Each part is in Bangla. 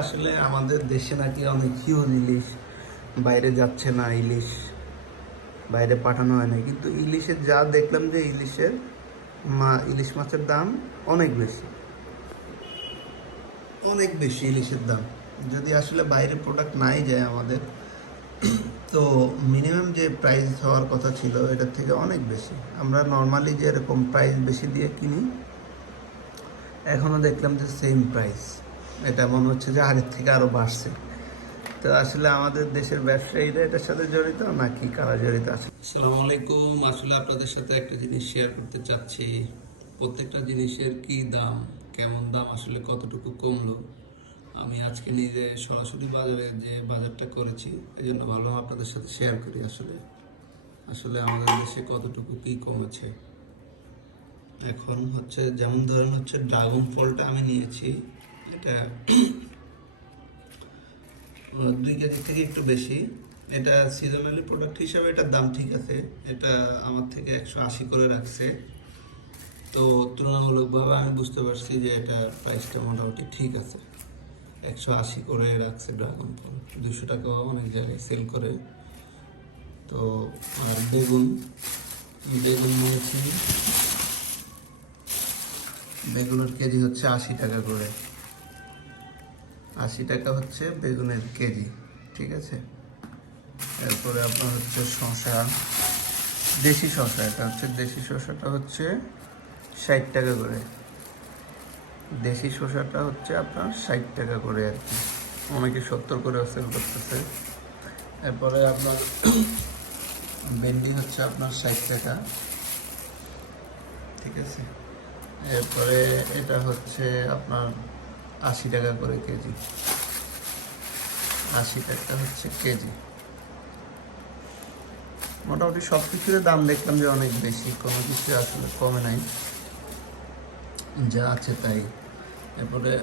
আসলে আমাদের দেশে নাকি অনেক হিউজ ইলিশ, বাইরে যাচ্ছে না ইলিশ, বাইরে পাঠানো হয় না। কিন্তু ইলিশের যা দেখলাম যে ইলিশের মা, ইলিশ মাছের দাম অনেক বেশি। অনেক বেশি ইলিশের দাম। যদি আসলে বাইরে প্রোডাক্ট নাই যায় আমাদের, তো মিনিমাম যে প্রাইস হওয়ার কথা ছিল, এটার থেকে অনেক বেশি। আমরা নর্মালি যে এরকম প্রাইস বেশি দিয়ে কিনি এখনও দেখলাম যে সেম প্রাইস এটা মনে হচ্ছে যে আগের থেকে আরও বাড়ছে। তো আসলে আমাদের দেশের ব্যবসায়ীরা এটার সাথে জড়িত নাকি কারা জড়িত আছে? আসসালামু আলাইকুম। আসলে আপনাদের সাথে একটা জিনিস শেয়ার করতে চাচ্ছি। প্রত্যেকটা জিনিসের কি দাম, কেমন দাম, আসলে কতটুকু কমলো? আমি আজকে নিজে সরাসরি বাজারে যে বাজারটা করেছি এই জন্য ভাবলাম আপনাদের সাথে শেয়ার করি আসলে। আসলে আমাদের দেশে কতটুকু কি কমেছে? এখন হচ্ছে, যেমন ধরেন হচ্ছে ড্রাগন ফলটা আমি নিয়েছি। এটা দুই কেজি থেকে একটু বেশি। এটা সিজনালি প্রোডাক্ট হিসাবে এটার দাম ঠিক আছে। এটা আমার থেকে একশো আশি করে রাখছে। তো তুলনামূলকভাবে আমি বুঝতে পারছি যে এটা প্রাইসটা মোটামুটি ঠিক আছে। একশো আশি করে রাখছে ড্রাগন ফল দুশো টাকাও অনেক জায়গায় সেল করে। তো আর বেগুন বেগুন নিয়েছি। বেগুনের কেজি হচ্ছে আশি টাকা করে। আশি টাকা হচ্ছে বেগুনের কেজি, ঠিক আছে? এরপরে আপনার হচ্ছে শশা দেশি শশা এটা হচ্ছে দেশি শশাটা হচ্ছে ষাট টাকা করে। দেশি শসাটা হচ্ছে আপনার ষাট টাকা করে আর কি। অনেকে সত্তর করে সেল করতেছে। এরপরে আপনার ভেন্ডি হচ্ছে আপনার ষাট টাকা, ঠিক আছে? এরপরে এটা হচ্ছে আপনার আশি টাকা করে কেজি। আশি টাকা হচ্ছে কেজি। মোটামুটি সব কিছুর দাম দেখলাম যে অনেক বেশি, কোনো কিছু আসলে কমে নাই। যা আছে তাই। এরপরে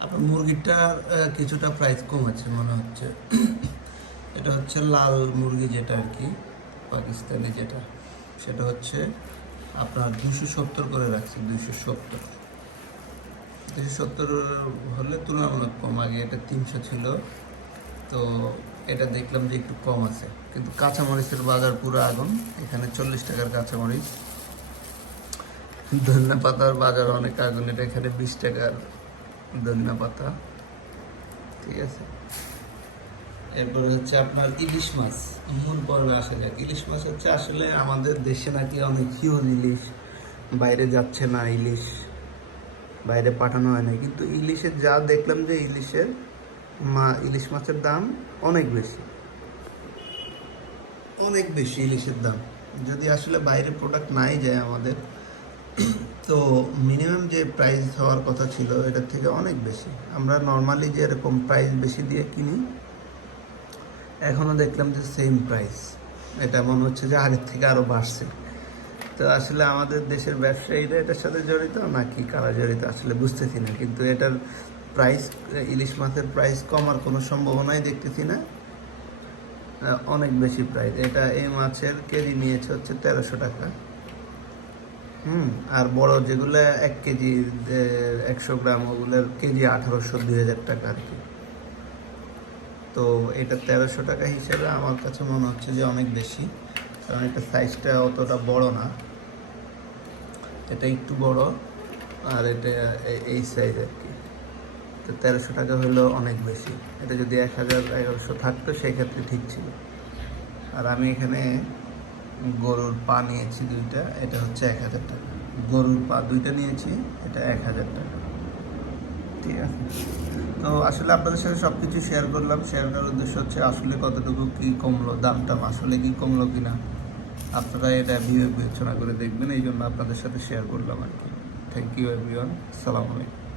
আপনার মুরগিটার কিছুটা প্রাইস কমেছে মনে হচ্ছে। এটা হচ্ছে লাল মুরগি যেটা আর কি, পাকিস্তানি যেটা। সেটা হচ্ছে আপনার দুশো সত্তর করে রাখছে দুশো সত্তর। দুশো সত্তর হলে তুলনামূলক কম। আগে এটা তিনশো ছিল। তো এটা দেখলাম যে একটু কম আছে। কিন্তু কাঁচামরিচের বাজার পুরো আগুন। এখানে চল্লিশ টাকার কাঁচামরিচ। ধনিয়া পাতার বাজার অনেক আগুন। এটা এখানে বিশ টাকার ধনিয়া পাতা। ঠিক আছে। এরপর হচ্ছে আপনার ইলিশ মাছ। মূল পর্বে আসা যাক। ইলিশ মাছ হচ্ছে আসলে আমাদের দেশে নাকি অনেক হিউজ ইলিশ। বাইরে যাচ্ছে না ইলিশ। বাইরে পাঠানো হয় না কিন্তু ইলিশের যা দেখলাম যে ইলিশের মা, ইলিশ মাছের দাম অনেক বেশি। অনেক বেশি ইলিশের দাম। যদি আসলে বাইরে প্রোডাক্ট নাই যায় আমাদের, তো মিনিমাম যে প্রাইস হওয়ার কথা ছিল, এটার থেকে অনেক বেশি। আমরা নর্মালি যে এরকম প্রাইস বেশি দিয়ে কিনি এখনও দেখলাম যে সেম প্রাইস এটা মনে হচ্ছে যে আগের থেকে আরও বাড়ছে। তো আসলে আমাদের দেশের ব্যবসায়ীরা এটার সাথে জড়িত? নাকি কারা জড়িত? আসলে বুঝতেছি না। কিন্তু এটার প্রাইস ইলিশ মাছের প্রাইস কমার কোনো সম্ভাবনাই দেখতেছি না। অনেক বেশি প্রাইস এটা এই মাছের কেজি নিয়েছে হচ্ছে তেরোশো টাকা। হুম, আর বড় যেগুলো এক কেজি একশো গ্রাম, ওগুলোর কেজি আঠারোশো, দুই হাজার টাকা আর কি। তো এটা তেরোশো টাকা হিসেবে আমার কাছে মনে হচ্ছে যে অনেক বেশি। কারণ এটা সাইজটা অতটা বড় না। এটা একটু বড়, আর এটা এই সাইজ আর কি। তো তেরোশো টাকা হলো অনেক বেশি। এটা যদি এক হাজার, এগারোশো থাকতো, সেই ক্ষেত্রে ঠিক ছিল। আর আমি এখানে গরুর পা নিয়েছি দুইটা, এটা হচ্ছে এক হাজার টাকা। গরুর পা দুইটা নিয়েছি, এটা এক হাজার টাকা। ঠিক আছে? তো আসলে আপনাদের সাথে সব কিছু শেয়ার করলাম। শেয়ার করার উদ্দেশ্য হচ্ছে আসলে কতটুকু কি কমলো, দামটা আসলে কি কমলো কিনা। আপনারা এটা বিবেচনা করে দেখবেন এই জন্য আপনাদের সাথে শেয়ার করলাম আর কি। থ্যাংক ইউ এভরিওয়ান সালাম আলাইকুম